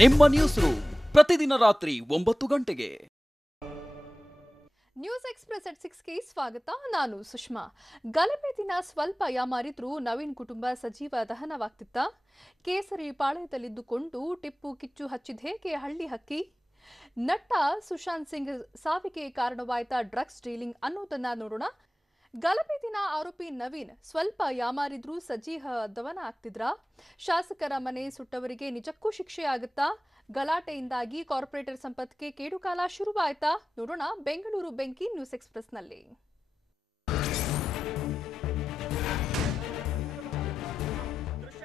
ನಿಮ್ಮ news room ಪ್ರತಿದಿನ ರಾತ್ರಿ 9 ಗಂಟೆಗೆ. ನ್ಯೂಸ್ ಎಕ್ಸ್‌ಪ್ರೆಸ್ ಅಟ್ 6ಗೆ ಸ್ವಾಗತ. ನಾನು ಸುಷ್ಮಾ. ಗಲಭೆ ದಿನ ಸ್ವಲ್ಪ ಯಾಮಾರಿದ್ರೂ ನವೀನ್ ಕುಟುಂಬ ಸಜೀವ ದಹನವಾಗ್ತಿತ್ತ. ಕೇಸರಿ ಪಾಳ್ಯದಲ್ಲಿದ್ದುಕೊಂಡು ಟಿಪ್ಪು ಕಿಚ್ಚು ಹಚ್ಚಿದೇಕೆ ಹಳ್ಳಿ ಹಕ್ಕಿ. ನಟ ಸುಶಾಂತ್ ಸಿಂಗ್ ಸಾವಿಗೆ ಕಾರಣವಾಯ್ತಾ ಡ್ರಗ್ಸ್ ಡೀಲಿಂಗ್ ಅನ್ನೋದನ್ನ ನೋಡೋಣ. ಗಲಭೆ ದಿನ ಆರೋಪಿ ನವೀನ್ ಸ್ವಲ್ಪ ಯಾಮಾರಿದ್ರೂ ಸಜೀವ ದಹನ ಆಗ್ತಿದ್ರ. ಶಾಸಕರ ಮನೆ ಸುಟ್ಟವರಿಗೆ ನಿಜಕ್ಕೂ ಶಿಕ್ಷೆ ಆಗುತ್ತಾ? ಗಲಾಟೆಯಿಂದಾಗಿ ಕಾರ್ಪೊರೇಟರ್ ಸಂಪತ್ಗೆ ಕೇಡುಕಾಲ ಶುರುವಾಯ್ತಾ? ನೋಡೋಣ ಬೆಂಗಳೂರು ಬೆಂಕಿ ನ್ಯೂಸ್ ಎಕ್ಸ್‌ಪ್ರೆಸ್ನಲ್ಲಿ.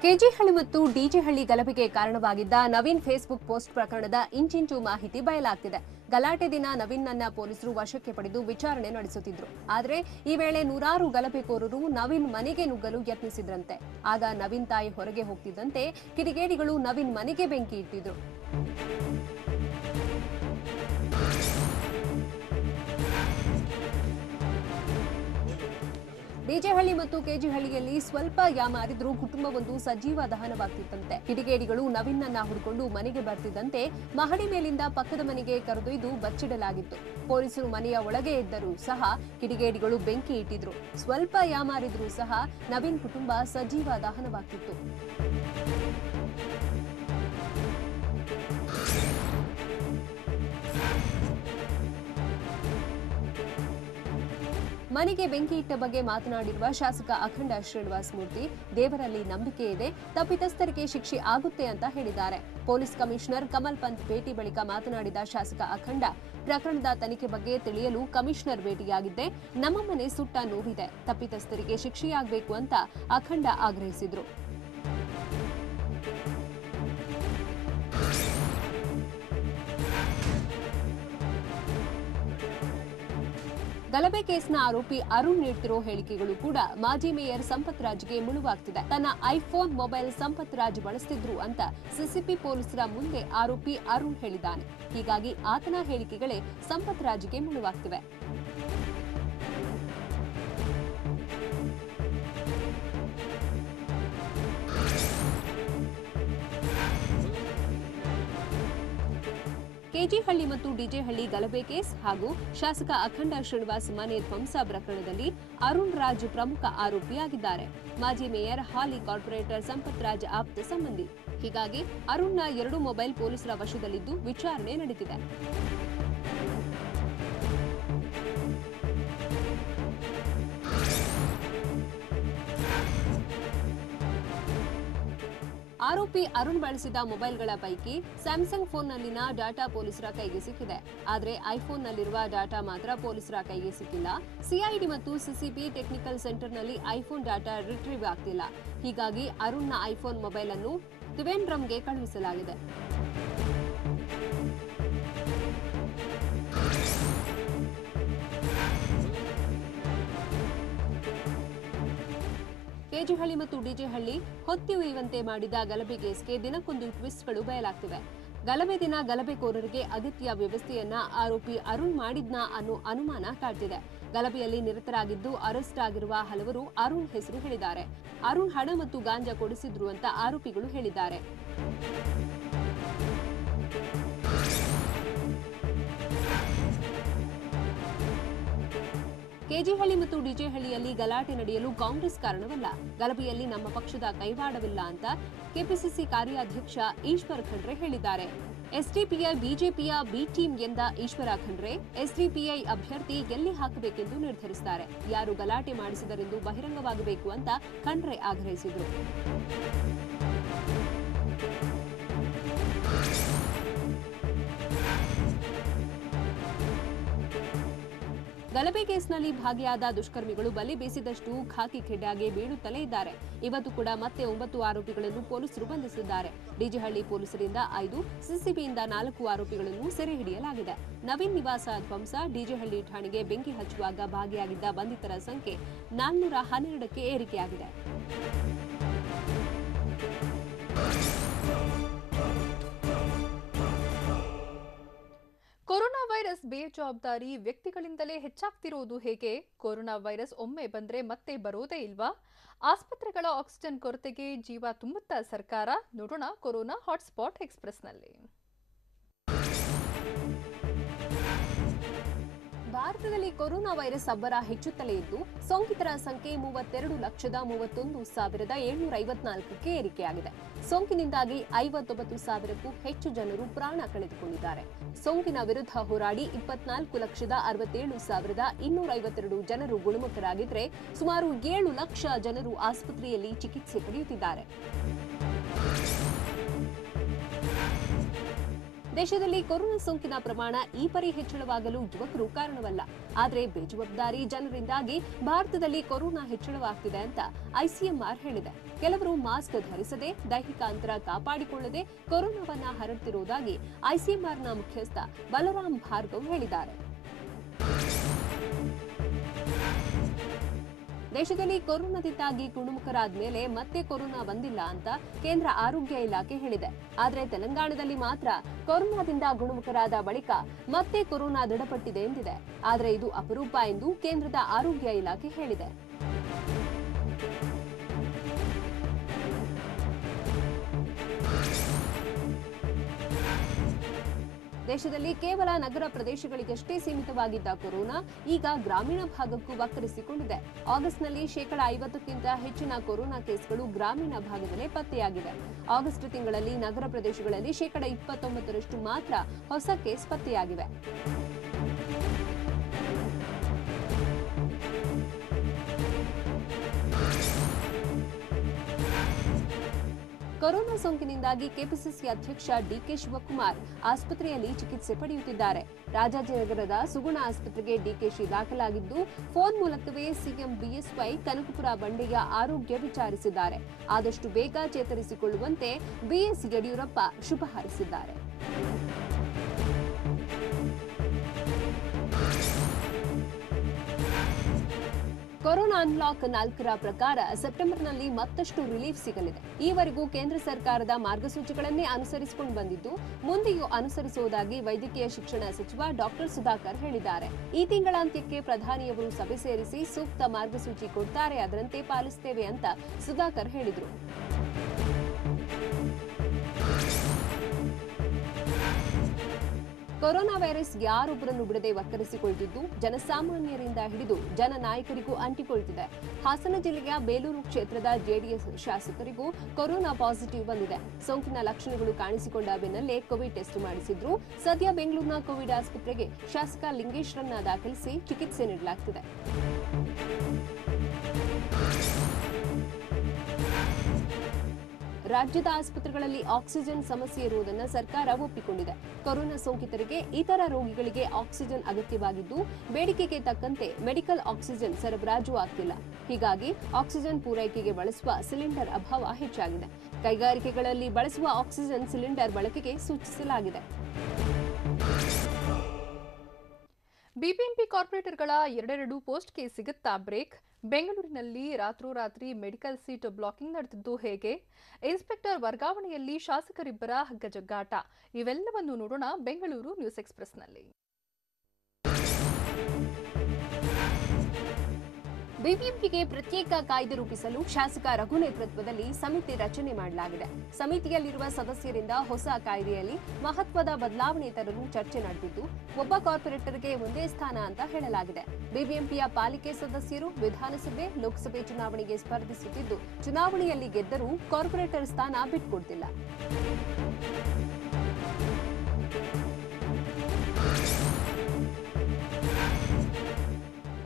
ಕೆಜಿಹಳ್ಳಿ ಮತ್ತು ಡಿಜೆಹಳ್ಳಿ ಗಲಭೆಗೆ ಕಾರಣವಾಗಿದ್ದ ನವೀನ್ ಫೇಸ್ಬುಕ್ ಪೋಸ್ಟ್ ಪ್ರಕರಣದ ಇಂಚಿಂಚು ಮಾಹಿತಿ ಬಯಲಾಗ್ತಿದೆ. ಗಲಾಟೆ ದಿನ ನವೀನ್ನನ್ನ ಪೊಲೀಸರು ವಶಕ್ಕೆ ಪಡೆದು ವಿಚಾರಣೆ ನಡೆಸುತ್ತಿದ್ರು. ಆದರೆ ಈ ವೇಳೆ ನೂರಾರು ಗಲಭೆಕೋರರು ನವೀನ್ ಮನೆಗೆ ನುಗ್ಗಲು ಯತ್ನಿಸಿದ್ರಂತೆ. ಆಗ ನವೀನ್ ತಾಯಿ ಹೊರಗೆ ಹೋಗ್ತಿದ್ದಂತೆ ಕಿಡಿಗೇಡಿಗಳು ನವೀನ್ ಮನೆಗೆ ಬೆಂಕಿ ಇಟ್ಟಿದ್ರು. ಡಿಜೆಹಳ್ಳಿ ಮತ್ತು ಕೆಜಿಹಳ್ಳಿಯಲ್ಲಿ ಸ್ವಲ್ಪ ಯಾಮಾರಿದ್ರೂ ಕುಟುಂಬವೊಂದು ಸಜೀವ ದಹನವಾಗ್ತಿತ್ತಂತೆ. ಕಿಡಿಗೇಡಿಗಳು ನವೀನ್ನನ್ನ ಹುಡುಕೊಂಡು ಮನೆಗೆ ಬರ್ತಿದ್ದಂತೆ ಮಹಡಿ ಮೇಲಿಂದ ಪಕ್ಕದ ಮನೆಗೆ ಕರೆದೊಯ್ದು ಬಚ್ಚಿಡಲಾಗಿತ್ತು. ಪೊಲೀಸರು ಮನೆಯ ಒಳಗೆ ಇದ್ದರೂ ಸಹ ಕಿಡಿಗೇಡಿಗಳು ಬೆಂಕಿ ಇಟ್ಟಿದ್ರು. ಸ್ವಲ್ಪ ಯಾಮಾರಿದ್ರೂ ಸಹ ನವೀನ್ ಕುಟುಂಬ ಸಜೀವ ದಹನವಾಗ್ತಿತ್ತು. ಮನೆಗೆ ಬೆಂಕಿ ಇಟ್ಟ ಬಗ್ಗೆ ಮಾತನಾಡಿರುವ ಶಾಸಕ ಅಖಂಡ ಶ್ರೀನಿವಾಸ ಮೂರ್ತಿ, ದೇವರಲ್ಲಿ ನಂಬಿಕೆ ಇದೆ, ತಪ್ಪಿತಸ್ಥರಿಗೆ ಶಿಕ್ಷೆ ಆಗುತ್ತೆ ಅಂತ ಹೇಳಿದ್ದಾರೆ. ಪೊಲೀಸ್ ಕಮಿಷನರ್ ಕಮಲ್ ಪಂತ್ ಭೇಟಿ ಬಳಿಕ ಮಾತನಾಡಿದ ಶಾಸಕ ಅಖಂಡ, ಪ್ರಕರಣದ ತನಿಖೆ ಬಗ್ಗೆ ತಿಳಿಯಲು ಕಮಿಷನರ್ ಭೇಟಿಯಾಗಿದ್ದೆ. ನಮ್ಮ ಮನೆ ಸುಟ್ಟ ನೋವಿದೆ, ತಪ್ಪಿತಸ್ಥರಿಗೆ ಶಿಕ್ಷೆಯಾಗಬೇಕು ಅಂತ ಅಖಂಡ ಆಗ್ರಹಿಸಿದ್ರು. ಗಲಭೆ ಕೇಸ್ನ ಆರೋಪಿ ಅರುಣ್ ನೀಡ್ತಿರೋ ಹೇಳಿಕೆಗಳು ಕೂಡ ಮಾಜಿ ಮೇಯರ್ ಸಂಪತ್ ರಾಜ್ಗೆ ಮುಳುವಾಗ್ತಿದೆ. ತನ್ನ ಐಫೋನ್ ಮೊಬೈಲ್ ಸಂಪತ್ ರಾಜ್ ಬಳಸ್ತಿದ್ರು ಅಂತ ಸಿಸಿಬಿ ಪೊಲೀಸರ ಮುಂದೆ ಆರೋಪಿ ಅರುಣ್ ಹೇಳಿದ್ದಾನೆ. ಹೀಗಾಗಿ ಆತನ ಹೇಳಿಕೆಗಳೇ ಸಂಪತ್ ರಾಜ್ಗೆ ಮುಳುವಾಗ್ತಿವೆ. ಕೆಜಿಹಳ್ಳಿ ಮತ್ತು ಡಿಜೆಹಳ್ಳಿ ಗಲಭೆ ಕೇಸ್ ಹಾಗೂ ಶಾಸಕ ಅಖಂಡ ಶ್ರೀನಿವಾಸ್ ಮನೆ ಧ್ವಂಸ ಪ್ರಕರಣದಲ್ಲಿ ಅರುಣ್ ರಾಜ್ ಪ್ರಮುಖ ಆರೋಪಿಯಾಗಿದ್ದಾರೆ. ಮಾಜಿ ಮೇಯರ್ ಹಾಲಿ ಕಾರ್ಪೊರೇಟರ್ ಸಂಪತ್ ರಾಜ್ ಆಪ್ತ ಸಂಬಂಧಿ. ಹೀಗಾಗಿ ಅರುಣ್ನ 2 ಮೊಬೈಲ್ ಪೊಲೀಸರ ವಶದಲ್ಲಿದ್ದು ವಿಚಾರಣೆ ನಡೆದಿದೆ. ಆರೋಪಿ ಅರುಣ್ ಬಳಸಿದ ಮೊಬೈಲ್ಗಳ ಪೈಕಿ ಸ್ಯಾಮ್ಸಂಗ್ ಫೋನ್ನಲ್ಲಿನ ಡಾಟಾ ಪೊಲೀಸರ ಕೈಗೆ ಸಿಕ್ಕಿದೆ. ಆದರೆ ಐಫೋನ್ನಲ್ಲಿರುವ ಡಾಟಾ ಮಾತ್ರ ಪೊಲೀಸರ ಕೈಗೆ ಸಿಕ್ಕಿಲ್ಲ. ಸಿಐಡಿ ಮತ್ತು ಸಿಸಿಬಿ ಟೆಕ್ನಿಕಲ್ ಸೆಂಟರ್ನಲ್ಲಿ ಐಫೋನ್ ಡಾಟಾ ರಿಟ್ರೀವ್ ಆಗ್ತಿಲ್ಲ. ಹೀಗಾಗಿ ಅರುಣ್ನ ಐಫೋನ್ ಮೊಬೈಲ್ ಅನ್ನು ತ್ರಿವೇಂದ್ರಂಗೆ ಕಳುಹಿಸಲಾಗಿದೆ. ಕೆಜಿಹಳ್ಳಿ ಮತ್ತು ಡಿಜೆಹಳ್ಳಿ ಹೊತ್ತಿ ಉರಿಯುವಂತೆ ಮಾಡಿದ ಗಲಭೆ ಕೇಸ್ಗೆ ದಿನಕ್ಕೊಂದು ಟ್ವಿಸ್ಟ್ಗಳು ಬಯಲಾಗ್ತಿವೆ. ಗಲಭೆ ದಿನ ಗಲಭೆಕೋರರಿಗೆ ಅಗತ್ಯ ವ್ಯವಸ್ಥೆಯನ್ನ ಆರೋಪಿ ಅರುಣ್ ಮಾಡಿದ್ನಾ ಅನ್ನೋ ಅನುಮಾನ ಕಾಡ್ತಿದೆ. ಗಲಭೆಯಲ್ಲಿ ನಿರತರಾಗಿದ್ದು ಅರೆಸ್ಟ್ ಆಗಿರುವ ಹಲವರು ಅರುಣ್ ಹೆಸರು ಹೇಳಿದ್ದಾರೆ. ಅರುಣ್ ಹಣ ಮತ್ತು ಗಾಂಜಾ ಕೊಡಿಸಿದ್ರು ಅಂತ ಆರೋಪಿಗಳು ಹೇಳಿದ್ದಾರೆ. ಕೆಜಿಹಳ್ಳಿ ಮತ್ತು ಡಿಜೆಹಳ್ಳಿಯಲ್ಲಿ ಗಲಾಟೆ ನಡೆಯಲು ಕಾಂಗ್ರೆಸ್ ಕಾರಣವಲ್ಲ, ಗಲಭೆಯಲ್ಲಿ ನಮ್ಮ ಪಕ್ಷದ ಕೈವಾಡವಿಲ್ಲ ಅಂತ ಕೆಪಿಸಿಸಿ ಕಾರ್ಯಾಧ್ಯಕ್ಷ ಈಶ್ವರ್ ಖಂಡ್ರೆ ಹೇಳಿದ್ದಾರೆ. ಎಸ್ಡಿಪಿಐ ಬಿಜೆಪಿಯ ಬಿ ಟೀಮ್ ಎಂದ ಈಶ್ವರ ಖಂಡ್ರೆ ಎಸ್ಡಿಪಿಐ ಅಭ್ಯರ್ಥಿ ಎಲ್ಲಿ ಹಾಕಬೇಕೆಂದು ನಿರ್ಧರಿಸುತ್ತಾರೆ. ಯಾರು ಗಲಾಟೆ ಮಾಡಿಸಿದರೆಂದು ಬಹಿರಂಗವಾಗಬೇಕು ಅಂತ ಖಂಡ್ರೆ ಆಗ್ರಹಿಸಿದರು. ಗಲಭೆ ಕೇಸ್ನಲ್ಲಿ ಭಾಗಿಯಾದ ದುಷ್ಕರ್ಮಿಗಳು ಬಲೆ ಬೀಸಿದಷ್ಟು ಖಾಕಿ ಖೆಡ್ಡಾಗೆ ಬೀಳುತ್ತಲೇ ಇದ್ದಾರೆ. ಇವತ್ತು ಕೂಡ ಮತ್ತೆ 9 ಆರೋಪಿಗಳನ್ನು ಪೊಲೀಸರು ಬಂಧಿಸಿದ್ದಾರೆ. ಡಿಜೆಹಳ್ಳಿ ಪೊಲೀಸರಿಂದ 5, ಸಿಸಿಬಿಯಿಂದ 4 ಆರೋಪಿಗಳನ್ನು ಸೆರೆ ಹಿಡಿಯಲಾಗಿದೆ. ನವೀನ್ ನಿವಾಸ ಧ್ವಂಸ, ಡಿಜೆಹಳ್ಳಿ ಠಾಣೆಗೆ ಬೆಂಕಿ ಹಚ್ಚುವಾಗ ಭಾಗಿಯಾಗಿದ್ದ ಬಂಧಿತರ ಸಂಖ್ಯೆ 412ಕ್ಕೆ ಏರಿಕೆಯಾಗಿದೆ. ಕೊರೋನಾ ವೈರಸ್ ಬೇಜವಾಬ್ದಾರಿ ವ್ಯಕ್ತಿಗಳಿಂದಲೇ ಹೆಚ್ಚಾಗ್ತಿರೋದು ಹೇಗೆ? ಕೊರೋನಾ ವೈರಸ್ ಒಮ್ಮೆ ಬಂದ್ರೆ ಮತ್ತೆ ಬರೋದೇ ಇಲ್ವಾ? ಆಸ್ಪತ್ರೆಗಳ ಆಕ್ಸಿಜನ್ ಕೊರತೆಗೆ ಜೀವ ತುಂಬುತ್ತಾ ಸರ್ಕಾರ? ನೋಡೋಣ ಕೊರೋನಾ ಹಾಟ್ಸ್ಪಾಟ್ ಎಕ್ಸ್‌ಪ್ರೆಸ್‌ನಲ್ಲಿ. ಭಾರತದಲ್ಲಿ ಕೊರೋನಾ ವೈರಸ್ ಅಬ್ಬರ ಹೆಚ್ಚುತ್ತಲೇ ಇದ್ದು ಸೋಂಕಿತರ ಸಂಖ್ಯೆ 32,31,754ಕ್ಕೆ ಏರಿಕೆಯಾಗಿದೆ. ಸೋಂಕಿನಿಂದಾಗಿ 59,000ಕ್ಕೂ ಹೆಚ್ಚು ಜನರು ಪ್ರಾಣ ಕಳೆದುಕೊಂಡಿದ್ದಾರೆ. ಸೋಂಕಿನ ವಿರುದ್ಧ ಹೋರಾಡಿ 24,67,252 ಜನರು ಗುಣಮುಖರಾಗಿದ್ದರೆ ಸುಮಾರು 7 ಲಕ್ಷ ಜನರು ಆಸ್ಪತ್ರೆಯಲ್ಲಿ ಚಿಕಿತ್ಸೆ ಪಡೆಯುತ್ತಿದ್ದಾರೆ. ದೇಶದಲ್ಲಿ ಕೊರೋನಾ ಸೋಂಕಿನ ಪ್ರಮಾಣ ಈ ಪರಿ ಹೆಚ್ಚಳವಾಗಲು ಯುವಕರು ಕಾರಣವಲ್ಲ. ಆದರೆ ಬೇಜವಾಬ್ದಾರಿ ಜನರಿಂದಾಗಿ ಭಾರತದಲ್ಲಿ ಕೊರೋನಾ ಹೆಚ್ಚಳವಾಗ್ತಿದೆ ಅಂತ ಐಸಿಎಂಆರ್ ಹೇಳಿದೆ. ಕೆಲವರು ಮಾಸ್ಕ್ ಧರಿಸದೆ, ದೈಹಿಕ ಅಂತರ ಕಾಪಾಡಿಕೊಳ್ಳದೆ ಕೊರೋನಾವನ್ನ ಹರಡುತ್ತಿರುವುದಾಗಿ ಐಸಿಎಂಆರ್ನ ಮುಖ್ಯಸ್ಥ ಬಲರಾಮ್ ಭಾರ್ಗವ್ ಹೇಳಿದ್ದಾರೆ. ದೇಶದಲ್ಲಿ ಕೊರೋನಾದಿಂದಾಗಿ ಗುಣಮುಖರಾದ ಮೇಲೆ ಮತ್ತೆ ಕೊರೋನಾ ಬಂದಿಲ್ಲ ಅಂತ ಕೇಂದ್ರ ಆರೋಗ್ಯ ಇಲಾಖೆ ಹೇಳಿದೆ. ಆದರೆ ತೆಲಂಗಾಣದಲ್ಲಿ ಮಾತ್ರ ಕೊರೋನಾದಿಂದ ಗುಣಮುಖರಾದ ಬಳಿಕ ಮತ್ತೆ ಕೊರೋನಾ ದೃಢಪಟ್ಟಿದೆ ಎಂದಿದೆ. ಆದರೆ ಇದು ಅಪರೂಪ ಎಂದು ಕೇಂದ್ರದ ಆರೋಗ್ಯ ಇಲಾಖೆ ಹೇಳಿದೆ. ದೇಶದಲ್ಲಿ ಕೇವಲ ನಗರ ಪ್ರದೇಶಗಳಿಗಷ್ಟೇ ಸೀಮಿತವಾಗಿದ್ದ ಕೊರೋನಾ ಈಗ ಗ್ರಾಮೀಣ ಭಾಗಕ್ಕೂ ವಕ್ಕರಿಸಿಕೊಂಡಿದೆ. ಆಗಸ್ಟ್ನಲ್ಲಿ 50%ಕ್ಕಿಂತ ಹೆಚ್ಚಿನ ಕೊರೋನಾ ಕೇಸ್ಗಳು ಗ್ರಾಮೀಣ ಭಾಗದಲ್ಲೇ ಪತ್ತೆಯಾಗಿದೆ. ಆಗಸ್ಟ್ ತಿಂಗಳಲ್ಲಿ ನಗರ ಪ್ರದೇಶಗಳಲ್ಲಿ 29% ಮಾತ್ರ ಹೊಸ ಕೇಸ್ ಪತ್ತೆಯಾಗಿವೆ. ಕೊರೋನಾ ಸೋಂಕಿನಿಂದಾಗಿ ಕೆಪಿಸಿಸಿ ಅಧ್ಯಕ್ಷ ಡಿಕೆ ಶಿವಕುಮಾರ್ ಆಸ್ಪತ್ರೆಯಲ್ಲಿ ಚಿಕಿತ್ಸೆ ಪಡೆಯುತ್ತಿದ್ದಾರೆ. ರಾಜಾಜಿನಗರದ ಸುಗುಣ ಆಸ್ಪತ್ರೆಗೆ ಡಿಕೆಶಿ ದಾಖಲಾಗಿದ್ದು, ಫೋನ್ ಮೂಲಕವೇ ಸಿಎಂ ಬಿಎಸ್ವೈ ಕನಕಪುರ ಬಂಡೆಯ ಆರೋಗ್ಯ ವಿಚಾರಿಸಿದ್ದಾರೆ. ಆದಷ್ಟು ಬೇಗ ಚೇತರಿಸಿಕೊಳ್ಳುವಂತೆ ಬಿಎಸ್ ಯಡಿಯೂರಪ್ಪ ಶುಭ ಹಾರೈಸಿದ್ದಾರೆ. ಕೊರೋನಾ ಅನ್ಲಾಕ್ 4ರ ಪ್ರಕಾರ ಸೆಪ್ಟೆಂಬರ್ನಲ್ಲಿ ಮತ್ತಷ್ಟು ರಿಲೀಫ್ ಸಿಗಲಿದೆ. ಈವರೆಗೂ ಕೇಂದ್ರ ಸರ್ಕಾರದ ಮಾರ್ಗಸೂಚಿಗಳನ್ನೇ ಅನುಸರಿಸಿಕೊಂಡು ಬಂದಿದ್ದು, ಮುಂದೆಯೂ ಅನುಸರಿಸುವುದಾಗಿ ವೈದ್ಯಕೀಯ ಶಿಕ್ಷಣ ಸಚಿವ ಡಾಕ್ಟರ್ ಸುಧಾಕರ್ ಹೇಳಿದ್ದಾರೆ. ಈ ತಿಂಗಳಾಂತ್ಯಕ್ಕೆ ಪ್ರಧಾನಿಯವರು ಸಭೆ ಸೇರಿಸಿ ಸೂಕ್ತ ಮಾರ್ಗಸೂಚಿ ಕೊಡ್ತಾರೆ, ಅದರಂತೆ ಪಾಲಿಸುತ್ತೇವೆ ಅಂತ ಸುಧಾಕರ್ ಹೇಳಿದರು. ಕೊರೋನಾ ವೈರಸ್ ಯಾರೊಬ್ಬರನ್ನು ಬಿಡದೆ ವಕ್ಕರಿಸಿಕೊಳ್ತಿದ್ದು, ಜನಸಾಮಾನ್ಯರಿಂದ ಹಿಡಿದು ಜನನಾಯಕರಿಗೂ ಅಂಟಿಕೊಳ್ತಿದೆ. ಹಾಸನ ಜಿಲ್ಲೆಯ ಬೇಲೂರು ಕ್ಷೇತ್ರದ ಜೆಡಿಎಸ್ ಶಾಸಕರಿಗೂ ಕೊರೋನಾ ಪಾಸಿಟಿವ್ ಬಂದಿದೆ. ಸೋಂಕಿನ ಲಕ್ಷಣಗಳು ಕಾಣಿಸಿಕೊಂಡ ಬೆನ್ನಲ್ಲೇ ಕೋವಿಡ್ ಟೆಸ್ಟ್ ಮಾಡಿಸಿದ್ರು. ಸದ್ಯ ಬೆಂಗಳೂರಿನ ಕೋವಿಡ್ ಆಸ್ಪತ್ರೆಗೆ ಶಾಸಕ ಲಿಂಗೇಶ್ರನ್ನ ದಾಖಲಿಸಿ ಚಿಕಿತ್ಸೆ ನೀಡಲಾಗುತ್ತಿದೆ. ರಾಜ್ಯದ ಆಸ್ಪತ್ರೆಗಳಲ್ಲಿ ಆಕ್ಸಿಜನ್ ಸಮಸ್ಯೆ ಇರುವುದನ್ನು ಸರ್ಕಾರ ಒಪ್ಪಿಕೊಂಡಿದೆ. ಕೊರೋನಾ ಸೋಂಕಿತರಿಗೆ ಇತರ ರೋಗಿಗಳಿಗೆ ಆಕ್ಸಿಜನ್ ಅಗತ್ಯವಾಗಿದ್ದು, ಬೇಡಿಕೆಗೆ ತಕ್ಕಂತೆ ಮೆಡಿಕಲ್ ಆಕ್ಸಿಜನ್ ಸರಬರಾಜು ಆಗ್ತಿಲ್ಲ. ಹೀಗಾಗಿ ಆಕ್ಸಿಜನ್ ಪೂರೈಕೆಗೆ ಬಳಸುವ ಸಿಲಿಂಡರ್ ಅಭಾವ ಹೆಚ್ಚಾಗಿದೆ. ಕೈಗಾರಿಕೆಗಳಲ್ಲಿ ಬಳಸುವ ಆಕ್ಸಿಜನ್ ಸಿಲಿಂಡರ್ ಬಳಕೆಗೆ ಸೂಚಿಸಲಾಗಿದೆ. ಬಿಬಿಎಂಪಿ ಕಾರ್ಪೊರೇಟರ್ಗಳ 2 ಪೋಸ್ಟ್ಗೆ ಸಿಗುತ್ತಾ ಬ್ರೇಕ್? ಬೆಂಗಳೂರಿನಲ್ಲಿ ರಾತ್ರೋರಾತ್ರಿ ಮೆಡಿಕಲ್ ಸೀಟ್ ಬ್ಲಾಕಿಂಗ್ ನಡೆದಿದ್ದು ಹೇಗೆ? ಇನ್ಸ್ಪೆಕ್ಟರ್ ವರ್ಗಾವಣೆಯಲ್ಲಿ ಶಾಸಕರಿಬ್ಬರ ಹಗ್ಗಜಗ್ಗಾಟ. ಇವೆಲ್ಲವನ್ನು ನೋಡೋಣ ಬೆಂಗಳೂರು ನ್ಯೂಸ್ ಎಕ್ಸ್‌ಪ್ರೆಸ್‌ನಲ್ಲಿ. ಬಿಬಿಎಂಪಿಗೆ ಪ್ರತ್ಯೇಕ ಕಾಯ್ದೆ ರೂಪಿಸಲು ಶಾಸಕ ರಘು ನೇತೃತ್ವದಲ್ಲಿ ಸಮಿತಿ ರಚನೆ ಮಾಡಲಾಗಿದೆ. ಸಮಿತಿಯಲ್ಲಿರುವ ಸದಸ್ಯರಿಂದ ಹೊಸ ಕಾಯ್ದೆಯಲ್ಲಿ ಮಹತ್ವದ ಬದಲಾವಣೆ ತರಲು ಚರ್ಚೆ ನಡೆದಿದ್ದು, ಒಬ್ಬ ಕಾರ್ಪೊರೇಟರ್ಗೆ ಒಂದೇ ಸ್ಥಾನ ಅಂತ ಹೇಳಲಾಗಿದೆ. ಬಿಬಿಎಂಪಿಯ ಪಾಲಿಕೆ ಸದಸ್ಯರು ವಿಧಾನಸಭೆ, ಲೋಕಸಭೆ ಚುನಾವಣೆಗೆ ಸ್ಪರ್ಧಿಸುತ್ತಿದ್ದು, ಚುನಾವಣೆಯಲ್ಲಿ ಗೆದ್ದರೂ ಕಾರ್ಪೊರೇಟರ್ ಸ್ಥಾನ ಬಿಟ್ಟುಕೊಡ್ತಿಲ್ಲ.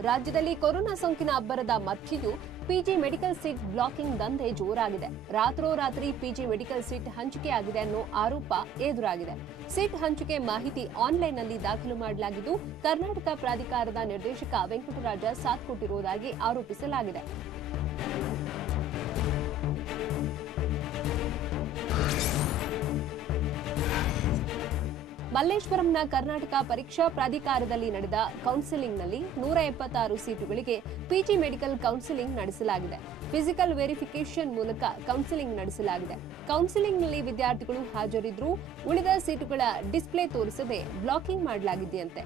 ರಾಜ್ಯದಲ್ಲಿ ಕೊರೋನಾ ಸೋಂಕಿನ ಅಬ್ಬರದ ಮಧ್ಯೆಯೂ ಪಿಜಿ ಮೆಡಿಕಲ್ ಸೀಟ್ ಬ್ಲಾಕಿಂಗ್ ದಂಧೆ ಜೋರಾಗಿದೆ. ರಾತ್ರೋರಾತ್ರಿ ಪಿಜಿ ಮೆಡಿಕಲ್ ಸೀಟ್ ಹಂಚಿಕೆಯಾಗಿದೆ ಅನ್ನೋ ಆರೋಪ ಎದುರಾಗಿದೆ. ಸೀಟ್ ಹಂಚಿಕೆ ಮಾಹಿತಿ ಆನ್ಲೈನ್ನಲ್ಲಿ ದಾಖಲು ಮಾಡಲಾಗಿದ್ದು, ಕರ್ನಾಟಕ ಪ್ರಾಧಿಕಾರದ ನಿರ್ದೇಶಕ ವೆಂಕಟರಾಜ ಸಾಥ್ ಕೊಟ್ಟಿರುವುದಾಗಿ ಆರೋಪಿಸಲಾಗಿದೆ. ಮಲ್ಲೇಶ್ವರಂನ ಕರ್ನಾಟಕ ಪರೀಕ್ಷಾ ಪ್ರಾಧಿಕಾರದಲ್ಲಿ ನಡೆದ ಕೌನ್ಸೆಲಿಂಗ್ನಲ್ಲಿ 176 ಸೀಟುಗಳಿಗೆ ಪಿಜಿ ಮೆಡಿಕಲ್ ಕೌನ್ಸೆಲಿಂಗ್ ನಡೆಸಲಾಗಿದೆ. ಫಿಸಿಕಲ್ ವೆರಿಫಿಕೇಷನ್ ಮೂಲಕ ಕೌನ್ಸೆಲಿಂಗ್ ನಡೆಸಲಾಗಿದೆ. ಕೌನ್ಸೆಲಿಂಗ್ನಲ್ಲಿ ವಿದ್ಯಾರ್ಥಿಗಳು ಹಾಜರಿದ್ರೂ ಉಳಿದ ಸೀಟುಗಳ ಡಿಸ್ಪ್ಲೇ ತೋರಿಸದೆ ಬ್ಲಾಕಿಂಗ್ ಮಾಡಲಾಗಿದೆಯಂತೆ.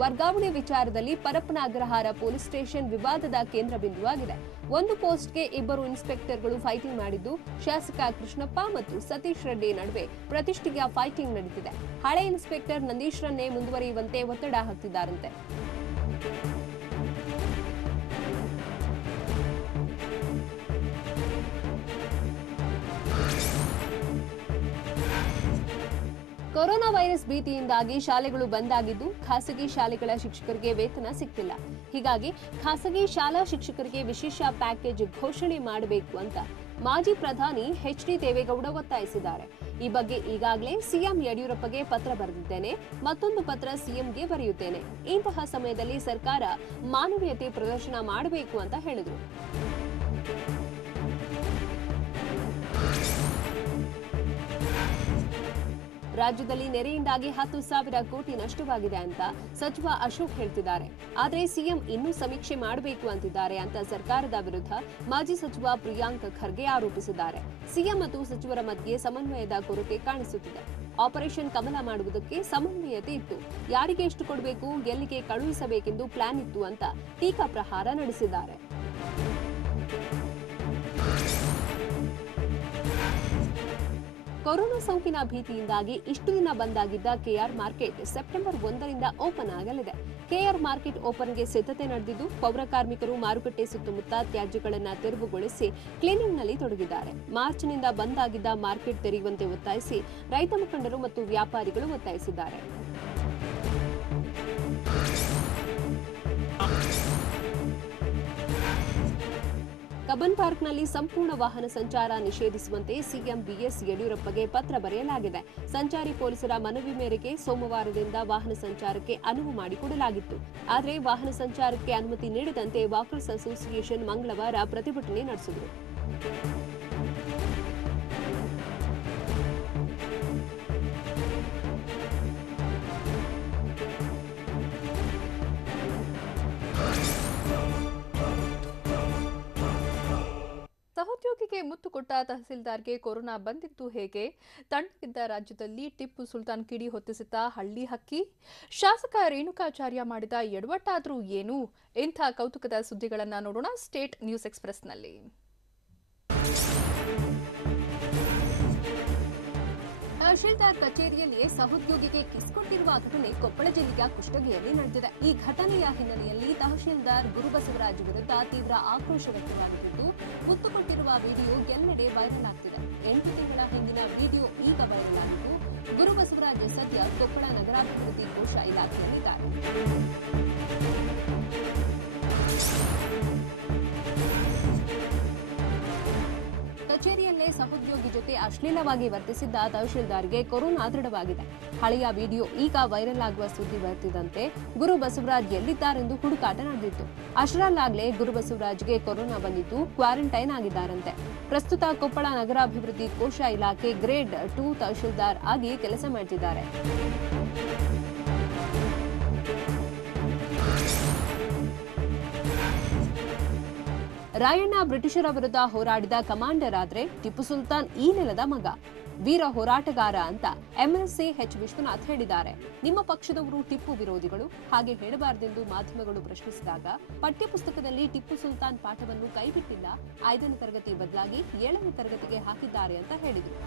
ವರ್ಗಾವಣೆ ವಿಚಾರದಲ್ಲಿ ಪರಪ್ಪನ ಅಗ್ರಹಾರ ಪೊಲೀಸ್ ಸ್ಟೇಷನ್ ವಿವಾದದ ಕೇಂದ್ರ ಬಿಂದುವಾಗಿದೆ. ಒಂದು ಪೋಸ್ಟ್ಗೆ ಇಬ್ಬರು ಇನ್ಸ್ಪೆಕ್ಟರ್ಗಳು ಫೈಟಿಂಗ್ ಮಾಡಿದ್ದು, ಶಾಸಕ ಕೃಷ್ಣಪ್ಪ ಮತ್ತು ಸತೀಶ್ ರೆಡ್ಡಿ ನಡುವೆ ಪ್ರತಿಷ್ಠೆಯ ಫೈಟಿಂಗ್ ನಡೆದಿದೆ. ಹಳೆ ಇನ್ಸ್ಪೆಕ್ಟರ್ ನಂದೀಶ್ ರನ್ನೇ ಮುಂದುವರಿಯುವಂತೆ ಒತ್ತಡ ಹಾಕ್ತಿದ್ದಾರಂತೆ. ಕೊರೋನಾ ವೈರಸ್ ಭೀತಿಯಿಂದಾಗಿ ಶಾಲೆಗಳು ಬಂದ್ ಆಗಿದ್ದು, ಖಾಸಗಿ ಶಾಲೆಗಳ ಶಿಕ್ಷಕರಿಗೆ ವೇತನ ಸಿಗ್ತಿಲ್ಲ. ಹೀಗಾಗಿ ಖಾಸಗಿ ಶಾಲಾ ಶಿಕ್ಷಕರಿಗೆ ವಿಶೇಷ ಪ್ಯಾಕೇಜ್ ಘೋಷಣೆ ಮಾಡಬೇಕು ಅಂತ ಮಾಜಿ ಪ್ರಧಾನಿ ಎಚ್.ಡಿ. ದೇವೇಗೌಡ ಒತ್ತಾಯಿಸಿದ್ದಾರೆ. ಈ ಬಗ್ಗೆ ಈಗಾಗಲೇ ಸಿಎಂ ಯಡಿಯೂರಪ್ಪಗೆ ಪತ್ರ ಬರೆದಿದ್ದೇನೆ, ಮತ್ತೊಂದು ಪತ್ರ ಸಿಎಂಗೆ ಬರೆಯುತ್ತೇನೆ. ಇಂತಹ ಸಮಯದಲ್ಲಿ ಸರ್ಕಾರ ಮಾನವೀಯತೆ ಪ್ರದರ್ಶನ ಮಾಡಬೇಕು ಅಂತ ಹೇಳಿದರು. ರಾಜ್ಯದಲ್ಲಿ ನೆರೆಯಿಂದಾಗಿ 10,000 ಕೋಟಿ ನಷ್ಟವಾಗಿದೆ ಅಂತ ಸಚಿವ ಅಶೋಕ್ ಹೇಳ್ತಿದ್ದಾರೆ. ಆದರೆ ಸಿಎಂ ಇನ್ನೂ ಸಮೀಕ್ಷೆ ಮಾಡಬೇಕು ಅಂತಿದ್ದಾರೆ ಅಂತ ಸರ್ಕಾರದ ವಿರುದ್ಧ ಮಾಜಿ ಸಚಿವ ಪ್ರಿಯಾಂಕ್ ಖರ್ಗೆ ಆರೋಪಿಸಿದ್ದಾರೆ. ಸಿಎಂ ಮತ್ತು ಸಚಿವರ ಮಧ್ಯೆ ಸಮನ್ವಯದ ಕೊರತೆ ಕಾಣಿಸುತ್ತಿದೆ. ಆಪರೇಷನ್ ಕಮಲ ಮಾಡುವುದಕ್ಕೆ ಸಮನ್ವಯತೆ ಇತ್ತು, ಯಾರಿಗೆ ಎಷ್ಟು ಕೊಡಬೇಕು, ಎಲ್ಲಿಗೆ ಕಳುಹಿಸಬೇಕೆಂದು ಪ್ಲಾನ್ ಇತ್ತು ಅಂತ ಟೀಕಾ ಪ್ರಹಾರ ನಡೆಸಿದ್ದಾರೆ. ಕೊರೋನಾ ಸೋಂಕಿನ ಭೀತಿಯಿಂದಾಗಿ ಇಷ್ಟು ದಿನ ಬಂದಾಗಿದ್ದ ಕೆಆರ್ ಮಾರ್ಕೆಟ್ ಸೆಪ್ಟೆಂಬರ್ 1ರಿಂದ ಓಪನ್ ಆಗಲಿದೆ. ಕೆಆರ್ ಮಾರ್ಕೆಟ್ ಓಪನ್ಗೆ ಸಿದ್ಧತೆ ನಡೆದಿದ್ದು, ಪೌರ ಕಾರ್ಮಿಕರು ಮಾರುಕಟ್ಟೆ ಸುತ್ತಮುತ್ತ ತ್ಯಾಜ್ಯಗಳನ್ನು ತೆರವುಗೊಳಿಸಿ ಕ್ಲೀನಿಂಗ್ನಲ್ಲಿ ತೊಡಗಿದ್ದಾರೆ. ಮಾರ್ಚ್ನಿಂದ ಬಂದ್ ಆಗಿದ್ದ ಮಾರ್ಕೆಟ್ ತೆರೆಯುವಂತೆ ಒತ್ತಾಯಿಸಿ ರೈತ ಮುಖಂಡರು ಮತ್ತು ವ್ಯಾಪಾರಿಗಳು ಒತ್ತಾಯಿಸಿದ್ದಾರೆ. ಕಬ್ಬನ್ ಪಾರ್ಕ್ನಲ್ಲಿ ಸಂಪೂರ್ಣ ವಾಹನ ಸಂಚಾರ ನಿಷೇಧಿಸುವಂತೆ ಸಿಎಂ ಬಿಎಸ್ ಯಡಿಯೂರಪ್ಪಗೆ ಪತ್ರ ಬರೆಯಲಾಗಿದೆ. ಸಂಚಾರಿ ಪೊಲೀಸರ ಮನವಿ ಮೇರೆಗೆ ಸೋಮವಾರದಿಂದ ವಾಹನ ಸಂಚಾರಕ್ಕೆ ಅನುವು ಮಾಡಿಕೊಡಲಾಗಿತ್ತು. ಆದರೆ ವಾಹನ ಸಂಚಾರಕ್ಕೆ ಅನುಮತಿ ನೀಡದಂತೆ ವಾಕರ್ಸ್ ಅಸೋಸಿಯೇಷನ್ ಮಂಗಳವಾರ ಪ್ರತಿಭಟನೆ ನಡೆಸಿದರು. ಸಹೋದ್ಯೋಗಿಗೆ ಮುತ್ತು ಕೊಟ್ಟ ತಹಸೀಲ್ದಾರ್ಗೆ ಕೊರೋನಾ ಬಂದಿದ್ದು ಹೇಗೆ? ತಣ್ಣಗಿದ್ದ ರಾಜ್ಯದಲ್ಲಿ ಟಿಪ್ಪು ಸುಲ್ತಾನ್ ಕಿಡಿ ಹೊತ್ತಿಸಿದ್ದ ಹಳ್ಳಿ ಹಕ್ಕಿ? ಶಾಸಕ ರೇಣುಕಾಚಾರ್ಯ ಮಾಡಿದ ಎಡವಟ್ಟಾದ್ರೂ ಏನು? ಇಂಥ ಕೌತುಕದ ಸುದ್ದಿಗಳನ್ನು ನೋಡೋಣ ಸ್ಟೇಟ್ ನ್ಯೂಸ್ ಎಕ್ಸ್‌ಪ್ರೆಸ್ನಲ್ಲಿ. ತಹಶೀಲ್ದಾರ್ ಕಚೇರಿಯಲ್ಲಿಯೇ ಸಹೋದ್ಯೋಗಿಗೆ ಕಿಸ್ ಕೊಟ್ಟಿರುವ ಘಟನೆ ಕೊಪ್ಪಳ ಜಿಲ್ಲೆಯ ಕುಷ್ಟಗಿಯಲ್ಲಿ ನಡೆದಿದೆ. ಈ ಘಟನೆಯ ಹಿನ್ನೆಲೆಯಲ್ಲಿ ತಹಶೀಲ್ದಾರ್ ಗುರುಬಸವರಾಜ್ ವಿರುದ್ಧ ತೀವ್ರ ಆಕ್ರೋಶ ವ್ಯಕ್ತವಾಗುತ್ತಿದ್ದು, ಮುತ್ತು ಕೊಟ್ಟಿರುವ ವಿಡಿಯೋ ಎಲ್ಲೆಡೆ ವೈರಲ್ ಆಗ್ತಿದೆ. 8 ತಿಂಗಳ ಹಿಂದಿನ ವಿಡಿಯೋ ಈಗ ವೈರಲ್ ಆಗಿದ್ದು, ಗುರುಬಸವರಾಜ್ ಸದ್ಯ ಕೊಪ್ಪಳ ನಗರಾಭಿವೃದ್ಧಿ ಕೋಶ ಇಲಾಖೆಯಲ್ಲಿದ್ದಾರೆ. ಕಚೇರಿಯಲ್ಲೇ ಸಹೋದ್ಯೋಗಿ ಜೊತೆ ಅಶ್ಲೀಲವಾಗಿ ವರ್ತಿಸಿದ್ದ ತಹಶೀಲ್ದಾರ್ಗೆ ಕೊರೋನಾ ದೃಢವಾಗಿದೆ. ಹಳೆಯ ವಿಡಿಯೋ ಈಗ ವೈರಲ್ ಆಗುವ ಸುದ್ದಿ ಬರ್ತಿದ್ದಂತೆ ಗುರು ಬಸವರಾಜ್ ಎಲ್ಲಿದ್ದಾರೆಂದು ಹುಡುಕಾಟ ನಡೆದಿತ್ತು. ಅಷ್ಟರಲ್ಲಾಗಲೇ ಗುರು ಬಸವರಾಜ್ಗೆ ಕೊರೋನಾ ಬಂದಿದ್ದು ಕ್ವಾರಂಟೈನ್ ಆಗಿದ್ದಾರಂತೆ. ಪ್ರಸ್ತುತ ಕೊಪ್ಪಳ ನಗರಾಭಿವೃದ್ಧಿ ಕೋಶ ಇಲಾಖೆ ಗ್ರೇಡ್ 2 ತಹಶೀಲ್ದಾರ್ ಆಗಿ ಕೆಲಸ ಮಾಡ್ತಿದ್ದಾರೆ. ರಾಯಣ್ಣ ಬ್ರಿಟಿಷರ ವಿರುದ್ಧ ಹೋರಾಡಿದ ಕಮಾಂಡರ್ ಆದ್ರೆ ಟಿಪ್ಪು ಸುಲ್ತಾನ್ ಈ ನೆಲದ ಮಗ, ವೀರ ಹೋರಾಟಗಾರ ಅಂತ ಎಂಎಲ್ಸಿ ಎಚ್ ವಿಶ್ವನಾಥ್ ಹೇಳಿದ್ದಾರೆ. ನಿಮ್ಮ ಪಕ್ಷದವರು ಟಿಪ್ಪು ವಿರೋಧಿಗಳು, ಹಾಗೆ ಹೇಳಬಾರದೆಂದು ಮಾಧ್ಯಮಗಳು ಪ್ರಶ್ನಿಸಿದಾಗ ಪಠ್ಯಪುಸ್ತಕದಲ್ಲಿ ಟಿಪ್ಪು ಸುಲ್ತಾನ್ ಪಾಠವನ್ನು ಕೈಬಿಟ್ಟಿಲ್ಲ, 5ನೇ ತರಗತಿ ಬದಲಾಗಿ 7ನೇ ತರಗತಿಗೆ ಹಾಕಿದ್ದಾರೆ ಅಂತ ಹೇಳಿದರು.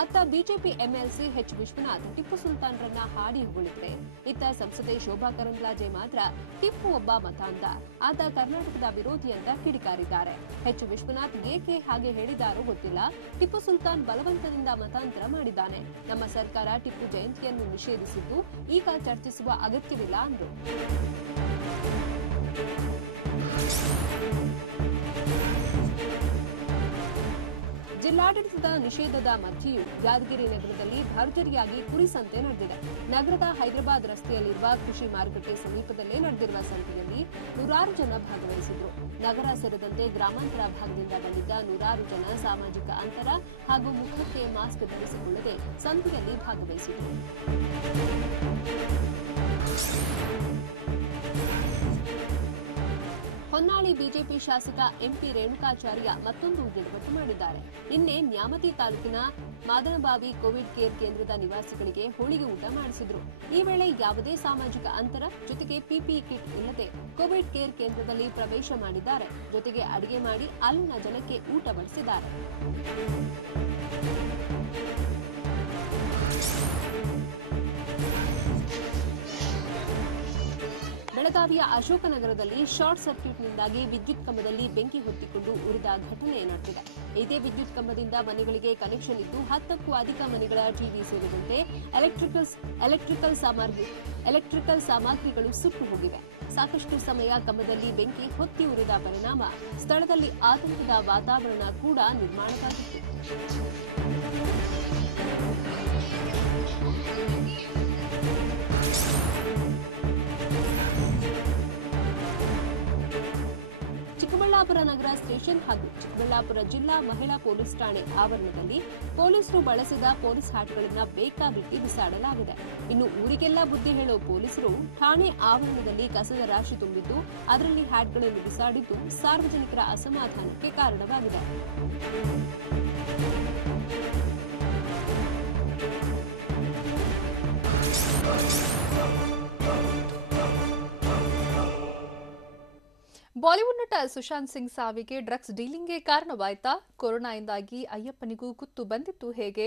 ಅತ್ತ BJP MLC H Vishwanath Tipu ಸುಲ್ತಾನ್ರನ್ನ ಹಾಡಿ ಹೊಗಳಿದ್ರೆ, ಇತ್ತ ಸಂಸದೆ ಶೋಭಾ ಕರಂದ್ಲಾಜೆ ಮಾತ್ರ ಟಿಪ್ಪು ಒಬ್ಬ ಮತಾಂಧ, ಆತ ಕರ್ನಾಟಕದ ವಿರೋಧಿ ಅಂತ ಕಿಡಿಕಾರಿದ್ದಾರೆ. ಎಚ್ ವಿಶ್ವನಾಥ್ ಏಕೆ ಹಾಗೆ ಹೇಳಿದಾರೋ ಗೊತ್ತಿಲ್ಲ, ಟಿಪ್ಪು ಸುಲ್ತಾನ್ ಬಲವಂತದಿಂದ ಮತಾಂತರ ಮಾಡಿದ್ದಾನೆ. ನಮ್ಮ ಸರ್ಕಾರ ಟಿಪ್ಪು ಜಯಂತಿಯನ್ನು ನಿಷೇಧಿಸಿದ್ದು ಈಗ ಚರ್ಚಿಸುವ ಅಗತ್ಯವಿಲ್ಲ ಅಂದ್ರು. ಜಿಲ್ಲಾಡಳಿತದ ನಿಷೇಧದ ಮಧ್ಯೆಯೂ ಯಾದಗಿರಿ ನಗರದಲ್ಲಿ ಭರ್ಜರಿಯಾಗಿ ಕುರಿ ಸಂತೆ ನಡೆದಿದೆ. ನಗರದ ಹೈದರಾಬಾದ್ ರಸ್ತೆಯಲ್ಲಿರುವ ಕೃಷಿ ಮಾರುಕಟ್ಟೆ ಸಮೀಪದಲ್ಲೇ ನಡೆದಿರುವ ಸಂತೆಯಲ್ಲಿ ನೂರಾರು ಜನ ಭಾಗವಹಿಸಿದ್ರು. ನಗರ ಸೇರಿದಂತೆ ಗ್ರಾಮಾಂತರ ಭಾಗದಿಂದ ಬಂದಿದ್ದ ನೂರಾರು ಜನ ಸಾಮಾಜಿಕ ಅಂತರ ಹಾಗೂ ಮುಖಕ್ಕೆ ಮಾಸ್ಕ್ ಧರಿಸಿಕೊಳ್ಳದೆ ಸಂತೆಯಲ್ಲಿ ಭಾಗವಹಿಸಿದ್ರು. ಹೊನ್ನಾಳಿ ಬಿಜೆಪಿ ಶಾಸಕ ಎಂಪಿ ರೇಣುಕಾಚಾರ್ಯ ಮತ್ತೊಂದು ಗಿಡವಟ್ಟು ಮಾಡಿದ್ದಾರೆ. ನಿನ್ನೆ ನ್ಯಾಮತಿ ತಾಲೂಕಿನ ಮಾದನಬಾವಿ ಕೋವಿಡ್ ಕೇರ್ ಕೇಂದ್ರದ ನಿವಾಸಿಗಳಿಗೆ ಹೋಳಿಗೆ ಊಟ ಮಾಡಿಸಿದ್ರು. ಈ ವೇಳೆ ಯಾವುದೇ ಸಾಮಾಜಿಕ ಅಂತರ ಜೊತೆಗೆ ಪಿಪಿಇ ಕಿಟ್ ಇಲ್ಲದೆ ಕೋವಿಡ್ ಕೇರ್ ಕೇಂದ್ರದಲ್ಲಿ ಪ್ರವೇಶ ಮಾಡಿದ್ದಾರೆ. ಜೊತೆಗೆ ಅಡಿಗೆ ಮಾಡಿ ಅಲ್ಲಿನ ಜನಕ್ಕೆ ಊಟ ಬಡಿಸಿದ್ದಾರೆ. ಬೆಳಗಾವಿಯ ಅಶೋಕನಗರದಲ್ಲಿ ಶಾರ್ಟ್ ಸರ್ಕ್ಯೂಟ್ನಿಂದಾಗಿ ವಿದ್ಯುತ್ ಕಂಬದಲ್ಲಿ ಬೆಂಕಿ ಹೊತ್ತಿಕೊಂಡು ಉರಿದ ಘಟನೆ ನಡೆದಿದೆ. ಇದೇ ವಿದ್ಯುತ್ ಕಂಬದಿಂದ ಮನೆಗಳಿಗೆ ಕನೆಕ್ಷನ್ ಇದ್ದು 10ಕ್ಕೂ ಅಧಿಕ ಮನೆಗಳ ಟಿವಿ ಸೇರಿದಂತೆ ಎಲೆಕ್ಟ್ರಿಕಲ್ ಸಾಮಗ್ರಿಗಳು ಸುಟ್ಟು ಹೋಗಿವೆ. ಸಾಕಷ್ಟು ಸಮಯ ಕಂಬದಲ್ಲಿ ಬೆಂಕಿ ಹೊತ್ತಿ ಉರಿದ ಪರಿಣಾಮ ಸ್ಥಳದಲ್ಲಿ ಆತಂಕದ ವಾತಾವರಣ ಕೂಡ ನಿರ್ಮಾಣವಾಗಿತ್ತು. ಚಿಕ್ಕಬಳ್ಳಾಪುರ ನಗರ ಸ್ಟೇಷನ್ ಹಾಗೂ ಚಿಕ್ಕಬಳ್ಳಾಪುರ ಜಿಲ್ಲಾ ಮಹಿಳಾ ಪೊಲೀಸ್ ಠಾಣೆ ಆವರಣದಲ್ಲಿ ಪೊಲೀಸರು ಬಳಸಿದ ಪೊಲೀಸ್ ಹ್ಯಾಟ್ಗಳನ್ನು ಬೇಕಾಬಿಟ್ಟಿ ಬಿಸಾಡಲಾಗಿದೆ. ಇನ್ನು ಊರಿಗೆಲ್ಲ ಬುದ್ಧಿ ಹೇಳೋ ಪೊಲೀಸರು ಠಾಣೆ ಆವರಣದಲ್ಲಿ ಕಸದ ರಾಶಿ ತುಂಬಿದ್ದು ಅದರಲ್ಲಿ ಹ್ಯಾಟ್ಗಳನ್ನು ಬಿಸಾಡಿದ್ದು ಸಾರ್ವಜನಿಕರ ಅಸಮಾಧಾನಕ್ಕೆ ಕಾರಣವಾಗಿದೆ. ಬಾಲಿವುಡ್ ನಟ ಸುಶಾಂತ್ ಸಿಂಗ್ ಸಾವಿಗೆ ಡ್ರಗ್ಸ್ ಡೀಲಿಂಗ್ಗೆ ಕಾರಣವಾಯ್ತಾ? ಕೊರೋನಾದಿಂದಾಗಿ ಅಯ್ಯಪ್ಪನಿಗೂ ಕುತ್ತು ಬಂದಿತ್ತು ಹೇಗೆ?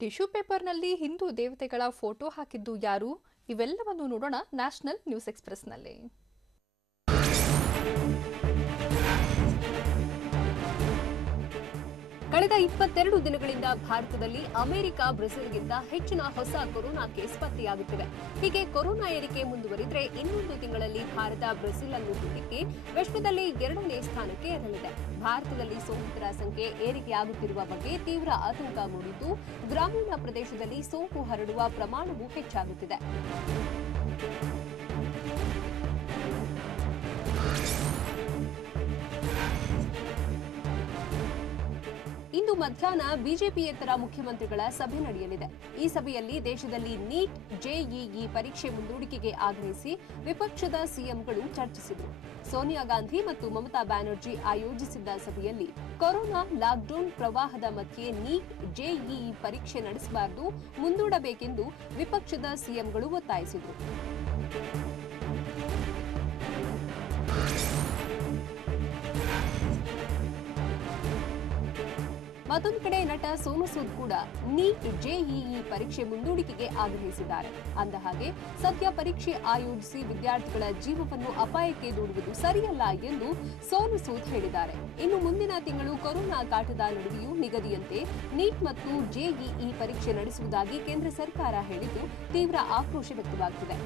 ಟಿಶ್ಯೂ ಪೇಪರ್ನಲ್ಲಿ ಹಿಂದೂ ದೇವತೆಗಳ ಫೋಟೋ ಹಾಕಿದ್ದು ಯಾರು? ಇವೆಲ್ಲವನ್ನು ನೋಡೋಣ ನ್ಯಾಷನಲ್ ನ್ಯೂಸ್ ಎಕ್ಸ್‌ಪ್ರೆಸ್‌ನಲ್ಲಿ. ಕಳೆದ 22 ದಿನಗಳಿಂದ ಭಾರತದಲ್ಲಿ ಅಮೆರಿಕ, ಬ್ರೆಜಿಲ್ಗಿಂತ ಹೆಚ್ಚಿನ ಹೊಸ ಕೊರೋನಾ ಕೇಸ್ ಪತ್ತೆಯಾಗುತ್ತಿವೆ. ಹೀಗೆ ಕೊರೋನಾ ಏರಿಕೆ ಮುಂದುವರಿದರೆ ಇನ್ನೊಂದು ತಿಂಗಳಲ್ಲಿ ಭಾರತ ಬ್ರೆಜಿಲ್ ಅನ್ನು ಹಿಂದಿಕ್ಕಿ ವಿಶ್ವದಲ್ಲಿ 2ನೇ ಸ್ಥಾನಕ್ಕೆ ಏರಲಿದೆ. ಭಾರತದಲ್ಲಿ ಸೋಂಕಿತರ ಸಂಖ್ಯೆ ಏರಿಕೆಯಾಗುತ್ತಿರುವ ಬಗ್ಗೆ ತೀವ್ರ ಆತಂಕ ಮೂಡಿದ್ದು, ಗ್ರಾಮೀಣ ಪ್ರದೇಶದಲ್ಲಿ ಸೋಂಕು ಹರಡುವ ಪ್ರಮಾಣವೂ ಹೆಚ್ಚಾಗುತ್ತಿದೆ. ಇಂದು ಮಧ್ಯಾಹ್ನ ಬಿಜೆಪಿಯೇತರ ಮುಖ್ಯಮಂತ್ರಿಗಳ ಸಭೆ ನಡೆಯಲಿದೆ. ಈ ಸಭೆಯಲ್ಲಿ ದೇಶದಲ್ಲಿ ನೀಟ್, ಜೆಇಇ ಪರೀಕ್ಷೆ ಮುಂದೂಡಿಕೆಗೆ ಆಗ್ರಹಿಸಿ ವಿಪಕ್ಷದ ಸಿಎಂಗಳು ಚರ್ಚಿಸಿದರು. ಸೋನಿಯಾ ಗಾಂಧಿ ಮತ್ತು ಮಮತಾ ಬ್ಯಾನರ್ಜಿ ಆಯೋಜಿಸಿದ್ದ ಸಭೆಯಲ್ಲಿ ಕೊರೋನಾ ಲಾಕ್ಡೌನ್ ಪ್ರವಾಹದ ಮಧ್ಯೆ ನೀಟ್, ಜೆಇಇ ಪರೀಕ್ಷೆ ನಡೆಸಬಾರದು, ಮುಂದೂಡಬೇಕೆಂದು ವಿಪಕ್ಷದ ಸಿಎಂಗಳು ಒತ್ತಾಯಿಸಿದರು. ಮತ್ತೊಂದು ಕಡೆ ನಟ ಸೋನು ಸೂದ್ ಕೂಡ ನೀಟ್, ಜೆಇಇ ಪರೀಕ್ಷೆ ಮುಂದೂಡಿಕೆಗೆ ಆಗ್ರಹಿಸಿದ್ದಾರೆ. ಅಂದಹಾಗೆ ಸದ್ಯ ಪರೀಕ್ಷೆ ಆಯೋಜಿಸಿ ವಿದ್ಯಾರ್ಥಿಗಳ ಜೀವವನ್ನು ಅಪಾಯಕ್ಕೆ ದೂಡುವುದು ಸರಿಯಲ್ಲ ಎಂದು ಸೋನು ಸೂದ್ ಹೇಳಿದ್ದಾರೆ. ಇನ್ನು ಮುಂದಿನ ತಿಂಗಳು ಕೊರೋನಾ ಕಾಟದ ನಡುವೆಯೂ ನಿಗದಿಯಂತೆ ನೀಟ್ ಮತ್ತು ಜೆಇಇ ಪರೀಕ್ಷೆ ನಡೆಸುವುದಾಗಿ ಕೇಂದ್ರ ಸರ್ಕಾರ ಹೇಳಿದ್ದು ತೀವ್ರ ಆಕ್ರೋಶ ವ್ಯಕ್ತವಾಗುತ್ತಿದೆ.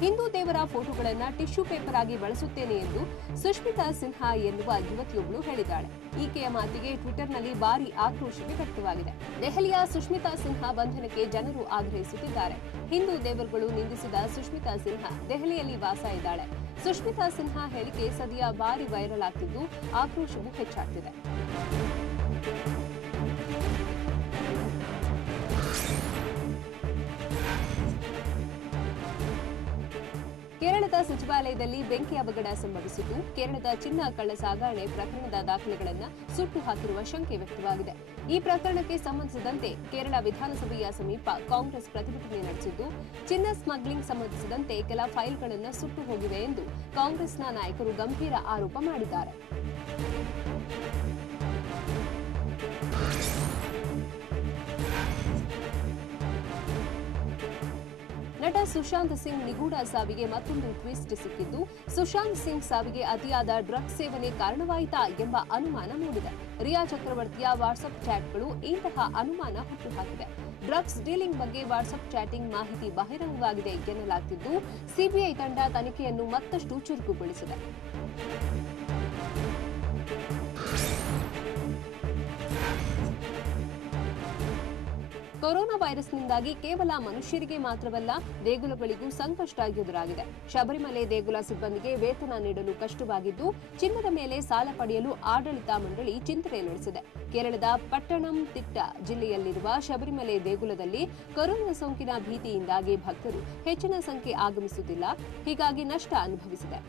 ಹಿಂದೂ ದೇವರ ಫೋಟೋಗಳನ್ನು ಟಿಶ್ಯೂ ಪೇಪರ್ ಆಗಿ ಬಳಸುತ್ತೇನೆ ಎಂದು ಸುಷ್ಮಿತಾ ಸಿನ್ಹಾ ಎನ್ನುವ ಯುವತಿಯೊಬ್ಬಳು ಹೇಳಿದ್ದಾಳೆ. ಈಕೆಯ ಮಾತಿಗೆ ಟ್ವಿಟರ್ನಲ್ಲಿ ಭಾರೀ ಆಕ್ರೋಶವೇ ವ್ಯಕ್ತವಾಗಿದೆ. ದೆಹಲಿಯ ಸುಷ್ಮಿತಾ ಸಿನ್ಹಾ ಬಂಧನಕ್ಕೆ ಜನರು ಆಗ್ರಹಿಸುತ್ತಿದ್ದಾರೆ. ಹಿಂದೂ ದೇವರುಗಳು ನಿಂದಿಸಿದ ಸುಷ್ಮಿತಾ ಸಿನ್ಹಾ ದೆಹಲಿಯಲ್ಲಿ ವಾಸ ಇದ್ದಾಳೆ. ಸುಷ್ಮಿತಾ ಸಿನ್ಹಾ ಹೇಳಿಕೆ ಸದ್ಯ ಭಾರೀ ವೈರಲ್ ಆಗ್ತಿದ್ದು ಆಕ್ರೋಶವೂ ಹೆಚ್ಚಾಗ್ತಿದೆ. ಕೇರಳದ ಸಚಿವಾಲಯದಲ್ಲಿ ಬೆಂಕಿ ಅವಘಡ ಸಂಭವಿಸಿದ್ದು, ಕೇರಳದ ಚಿನ್ನ ಕಳ್ಳ ಸಾಗಣೆ ಪ್ರಕರಣದ ದಾಖಲೆಗಳನ್ನು ಸುಟ್ಟು ಹಾಕಿರುವ ಶಂಕೆ ವ್ಯಕ್ತವಾಗಿದೆ. ಈ ಪ್ರಕರಣಕ್ಕೆ ಸಂಬಂಧಿಸಿದಂತೆ ಕೇರಳ ವಿಧಾನಸಭೆಯ ಸಮೀಪ ಕಾಂಗ್ರೆಸ್ ಪ್ರತಿಭಟನೆ ನಡೆಸಿದ್ದು, ಚಿನ್ನ ಸ್ಮಗ್ಲಿಂಗ್ ಸಂಬಂಧಿಸಿದಂತೆ ಕೆಲ ಫೈಲ್ಗಳನ್ನು ಸುಟ್ಟು ಹೋಗಿವೆ ಎಂದು ಕಾಂಗ್ರೆಸ್ನ ನಾಯಕರು ಗಂಭೀರ ಆರೋಪ ಮಾಡಿದ್ದಾರೆ. ನಟ ಸುಶಾಂತ್ ಸಿಂಗ್ ನಿಗೂಢ ಸಾವಿಗೆ ಮತ್ತೊಂದು ಟ್ವಿಸ್ಟ್ ಸಿಕ್ಕಿದ್ದು, ಸುಶಾಂತ್ ಸಿಂಗ್ ಸಾವಿಗೆ ಅತಿಯಾದ ಡ್ರಗ್ಸ್ ಸೇವನೆ ಕಾರಣವಾಯಿತಾ ಎಂಬ ಅನುಮಾನ ಮೂಡಿದೆ. ರಿಯಾ ಚಕ್ರವರ್ತಿಯ ವಾಟ್ಸ್ಆಪ್ ಚಾಟ್ಗಳು ಇಂತಹ ಅನುಮಾನ ಹುಟ್ಟುಹಾಕಿದೆ. ಡ್ರಗ್ಸ್ ಡೀಲಿಂಗ್ ಬಗ್ಗೆ ವಾಟ್ಸ್ಆಪ್ ಚಾಟಿಂಗ್ ಮಾಹಿತಿ ಬಹಿರಂಗವಾಗಿದೆ ಎನ್ನಲಾಗುತ್ತಿದ್ದು, ಸಿಬಿಐ ತಂಡ ತನಿಖೆಯನ್ನು ಮತ್ತಷ್ಟು ಚುರುಕುಗೊಳಿಸಿದೆ. ಕೊರೋನಾ ವೈರಸ್ನಿಂದಾಗಿ ಕೇವಲ ಮನುಷ್ಯರಿಗೆ ಮಾತ್ರವಲ್ಲ ದೇಗುಲಗಳಿಗೂ ಸಂಕಷ್ಟ ಎದುರಾಗಿದೆ. ಶಬರಿಮಲೆ ದೇಗುಲ ಸಿಬ್ಬಂದಿಗೆ ವೇತನ ನೀಡಲು ಕಷ್ಟವಾಗಿದ್ದು, ಚಿನ್ನದ ಮೇಲೆ ಸಾಲ ಪಡೆಯಲು ಆಡಳಿತ ಮಂಡಳಿ ಚಿಂತನೆ ನಡೆಸಿದೆ. ಕೇರಳದ ಪಟ್ಟಣಂತಿಟ್ಟ ಜಿಲ್ಲೆಯಲ್ಲಿರುವ ಶಬರಿಮಲೆ ದೇಗುಲದಲ್ಲಿ ಕೊರೋನಾ ಸೋಂಕಿನ ಭೀತಿಯಿಂದಾಗಿ ಭಕ್ತರು ಹೆಚ್ಚಿನ ಸಂಖ್ಯೆ ಆಗಮಿಸುತ್ತಿಲ್ಲ. ಹೀಗಾಗಿ ನಷ್ಟ ಅನುಭವಿಸಿದೆ.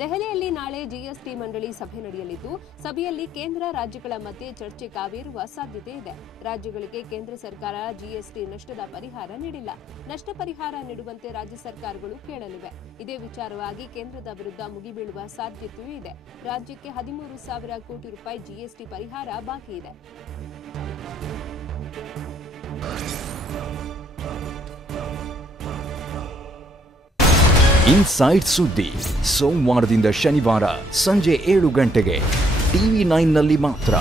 ದೆಹಲಿಯಲ್ಲಿ ನಾಳೆ ಜಿಎಸ್ಟಿ ಮಂಡಳಿ ಸಭೆ ನಡೆಯಲಿದ್ದು, ಸಭೆಯಲ್ಲಿ ಕೇಂದ್ರ ರಾಜ್ಯಗಳ ಮಧ್ಯೆ ಚರ್ಚೆ ಕಾವೇರುವ ಸಾಧ್ಯತೆ ಇದೆ. ರಾಜ್ಯಗಳಿಗೆ ಕೇಂದ್ರ ಸರ್ಕಾರ ಜಿಎಸ್ಟಿ ನಷ್ಟದ ಪರಿಹಾರ ನೀಡಿಲ್ಲ. ನಷ್ಟ ಪರಿಹಾರ ನೀಡುವಂತೆ ರಾಜ್ಯ ಸರ್ಕಾರಗಳು ಕೇಳಲಿವೆ. ಇದೇ ವಿಚಾರವಾಗಿ ಕೇಂದ್ರದ ವಿರುದ್ಧ ಮುಗಿಬೀಳುವ ಸಾಧ್ಯತೆಯೂ ಇದೆ. ರಾಜ್ಯಕ್ಕೆ 13,000 ಕೋಟಿ ರೂಪಾಯಿ ಜಿಎಸ್ಟಿ ಪರಿಹಾರ ಬಾಕಿ ಇದೆ. ಇನ್ಸೈಡ್ ಸುದ್ದಿ ಸೋಮವಾರದಿಂದ ಶನಿವಾರ ಸಂಜೆ 7 ಗಂಟೆಗೆ TV9 ನಲ್ಲಿ ಮಾತ್ರ.